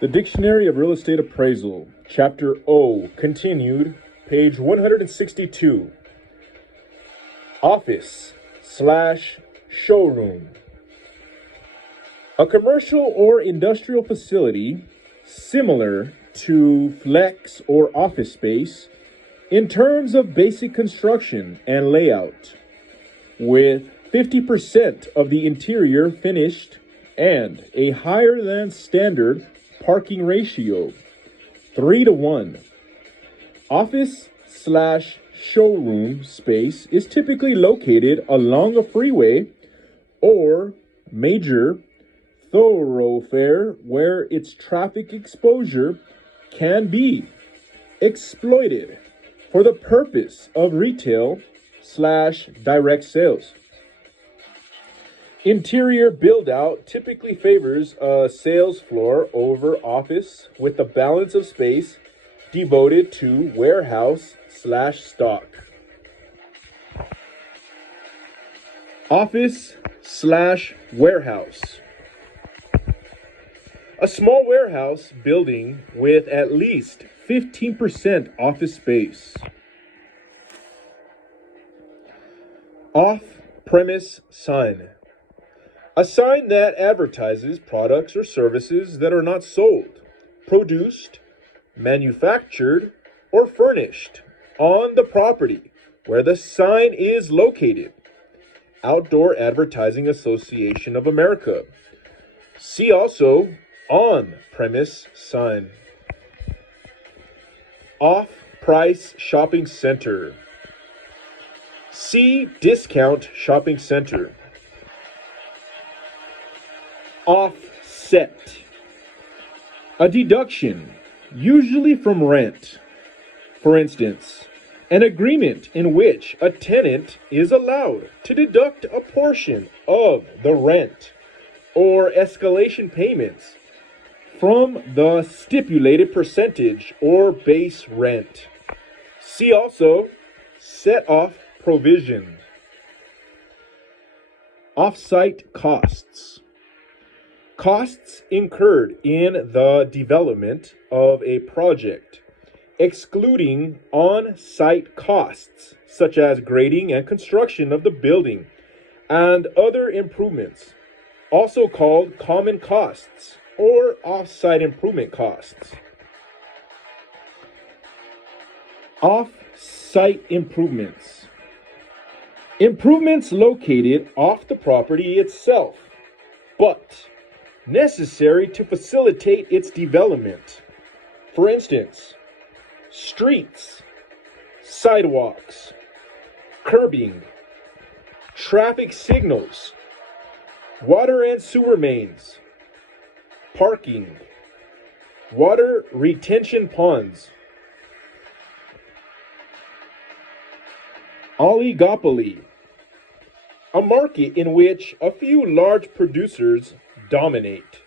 The Dictionary of Real Estate Appraisal, Chapter O, continued, page 162. Office / showroom. A commercial or industrial facility similar to flex or office space in terms of basic construction and layout, with 50% of the interior finished and a higher than standard parking ratio, 3-to-1. Office / showroom space is typically located along a freeway or major thoroughfare where its traffic exposure can be exploited for the purpose of retail / direct sales. Interior build-out typically favors a sales floor over office, with the balance of space devoted to warehouse / stock. Office / warehouse. A small warehouse building with at least 15% office space. Off-premise sign. A sign that advertises products or services that are not sold, produced, manufactured, or furnished on the property where the sign is located. Outdoor Advertising Association of America. See also on-premise sign. Off-price shopping center. See discount shopping center. Offset. A deduction, usually from rent. For instance, an agreement in which a tenant is allowed to deduct a portion of the rent or escalation payments from the stipulated percentage or base rent. See also set-off provision. Off-site costs. Costs incurred in the development of a project, excluding on-site costs such as grading and construction of the building and other improvements, also called common costs or off-site improvement costs. Off-site improvements. Improvements located off the property itself, but necessary to facilitate its development. For instance, streets, sidewalks, curbing, traffic signals, water and sewer mains, parking, water retention ponds. Oligopoly. A market in which a few large producers dominate.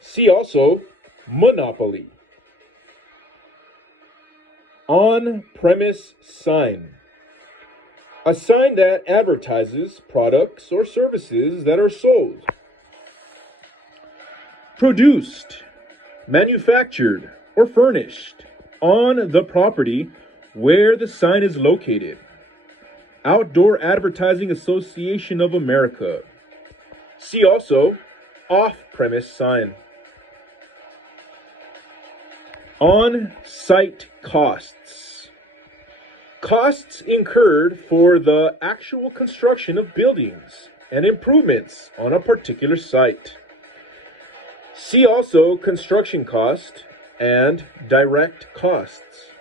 See also monopoly. On-premise sign. A sign that advertises products or services that are sold. Produced, manufactured, or furnished on the property where the sign is located. Outdoor Advertising Association of America. See also off-premise sign. On-site costs. Costs incurred for the actual construction of buildings and improvements on a particular site. See also construction cost and direct costs.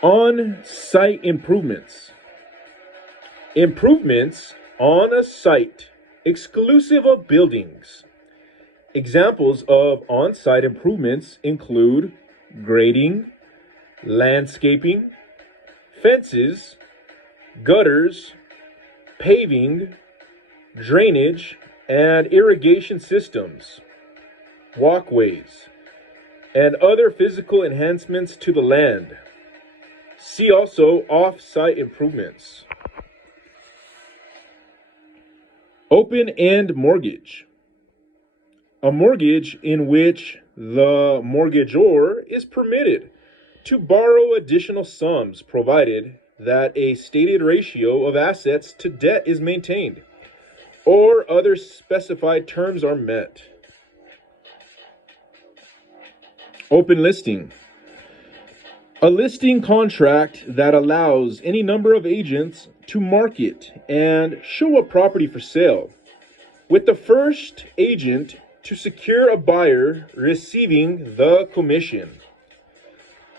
On-site improvements. Improvements on a site exclusive of buildings. Examples of on-site improvements include grading, landscaping, fences, gutters, paving, drainage and irrigation systems, walkways, and other physical enhancements to the land. See also off-site improvements. Open-end mortgage. A mortgage in which the mortgagor is permitted to borrow additional sums provided that a stated ratio of assets to debt is maintained or other specified terms are met. Open listing. A listing contract that allows any number of agents to market and show a property for sale, with the first agent to secure a buyer receiving the commission.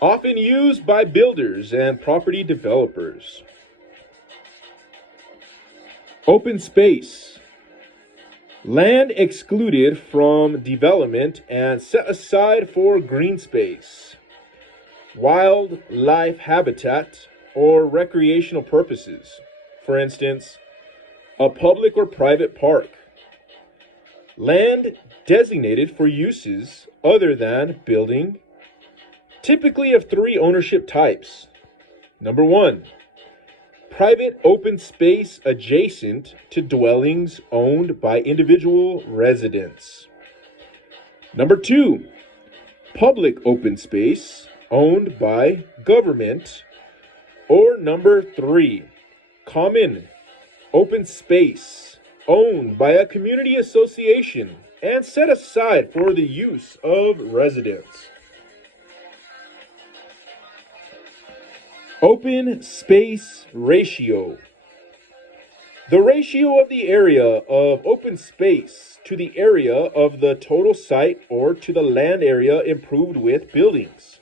Often used by builders and property developers. Open space. Land excluded from development and set aside for green space, wildlife habitat, or recreational purposes. For instance, a public or private park. Land designated for uses other than building, typically of three ownership types. Number one, private open space adjacent to dwellings owned by individual residents. Number two, public open space owned by government. Or number three, common open space owned by a community association and set aside for the use of residents. Open space ratio. The ratio of the area of open space to the area of the total site or to the land area improved with buildings.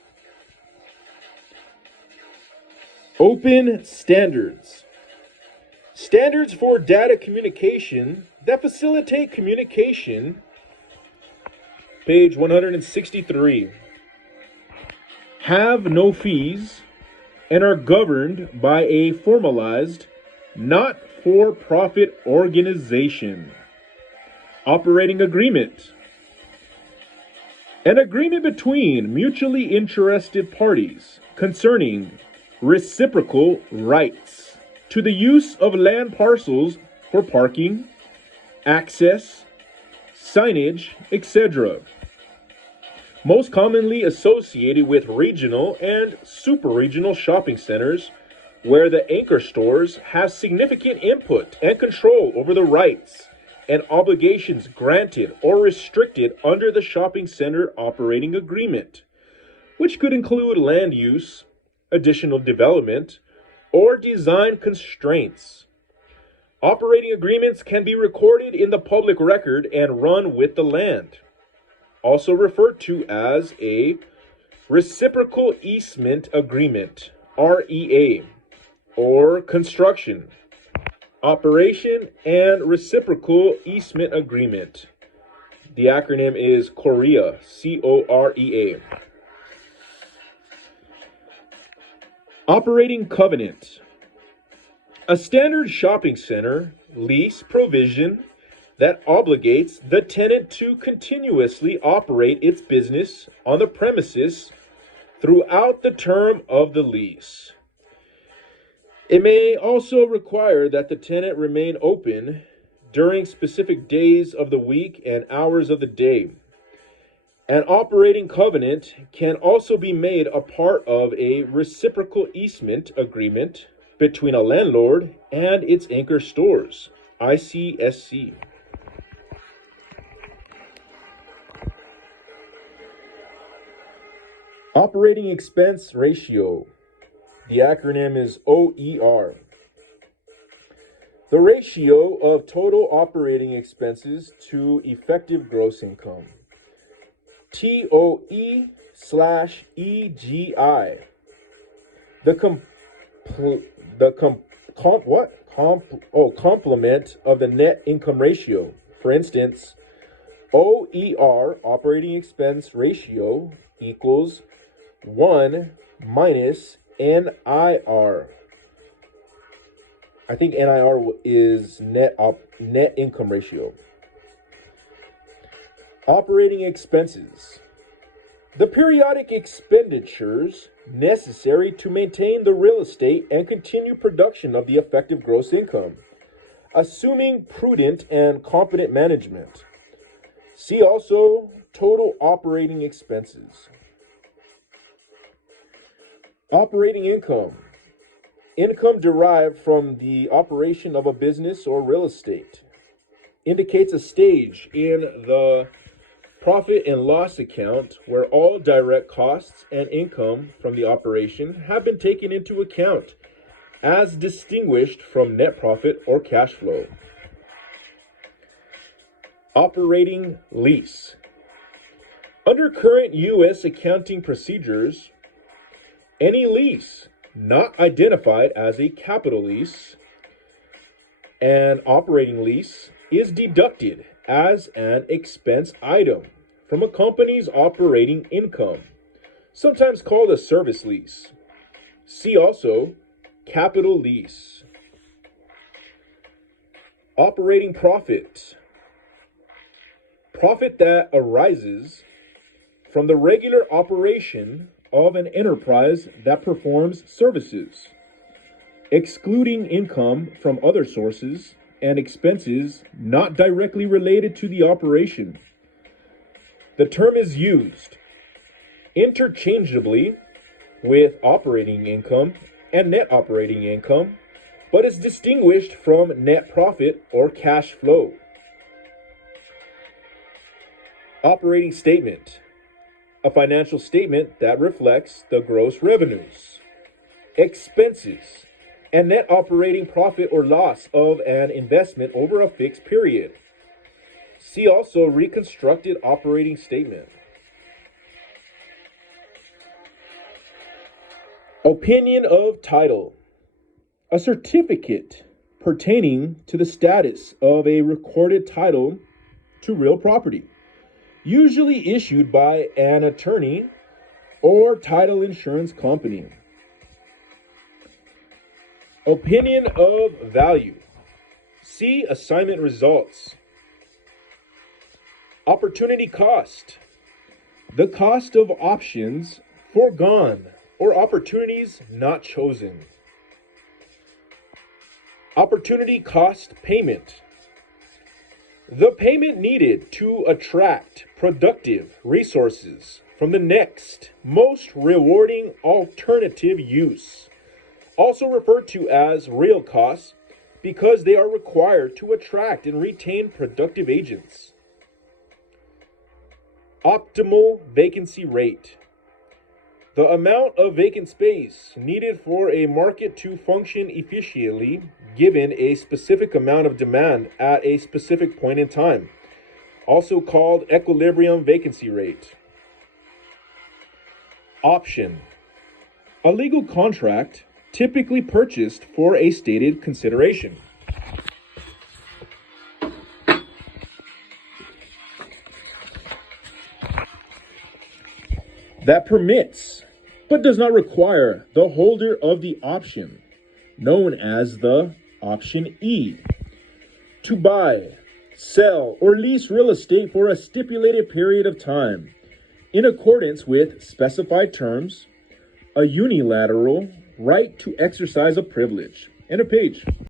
Open standards. Standards for data communication that facilitate communication. Page 163. Have no fees and are governed by a formalized, not-for-profit organization. Operating agreement. An agreement between mutually interested parties concerning reciprocal rights to the use of land parcels for parking, access, signage, etc. Most commonly associated with regional and super-regional shopping centers, where the anchor stores have significant input and control over the rights and obligations granted or restricted under the shopping center operating agreement, which could include land use, additional development, or design constraints. Operating agreements can be recorded in the public record and run with the land, also referred to as a reciprocal easement agreement, REA, or construction, operation, and reciprocal easement agreement. The acronym is COREA, C-O-R-E-A. Operating covenant. A standard shopping center lease provision that obligates the tenant to continuously operate its business on the premises throughout the term of the lease. It may also require that the tenant remain open during specific days of the week and hours of the day. An operating covenant can also be made a part of a reciprocal easement agreement between a landlord and its anchor stores, ICSC. Operating expense ratio. The acronym is OER. The ratio of total operating expenses to effective gross income. TOE/EGI. Complement of the net income ratio. For instance, OER, operating expense ratio, equals 1 minus NIR. I think NIR is net income ratio. Operating expenses. The periodic expenditures necessary to maintain the real estate and continue production of the effective gross income, assuming prudent and competent management. See also total operating expenses. Operating income. Income derived from the operation of a business or real estate. Indicates a stage in the profit and loss account where all direct costs and income from the operation have been taken into account, as distinguished from net profit or cash flow. Operating lease. Under current U.S. accounting procedures, any lease not identified as a capital lease and operating lease is deducted as an expense item from a company's operating income, sometimes called a service lease. See also capital lease. Operating profit. Profit that arises from the regular operation of an enterprise that performs services, excluding income from other sources and expenses not directly related to the operation. The term is used interchangeably with operating income and net operating income, but is distinguished from net profit or cash flow. Operating statement. A financial statement that reflects the gross revenues, expenses, and net operating profit or loss of an investment over a fixed period. See also reconstructed operating statement. Opinion of title. A certificate pertaining to the status of a recorded title to real property, usually issued by an attorney or title insurance company. Opinion of value. See assignment results. Opportunity cost. The cost of options foregone or opportunities not chosen. Opportunity cost payment. The payment needed to attract productive resources from the next most rewarding alternative use, also referred to as real costs, because they are required to attract and retain productive agents. Optimal vacancy rate. The amount of vacant space needed for a market to function efficiently given a specific amount of demand at a specific point in time, also called equilibrium vacancy rate. Option. A legal contract typically purchased for a stated consideration. That permits, but does not require, the holder of the option, known as the Option E, to buy, sell, or lease real estate for a stipulated period of time, in accordance with specified terms, a unilateral right to exercise a privilege. And a page.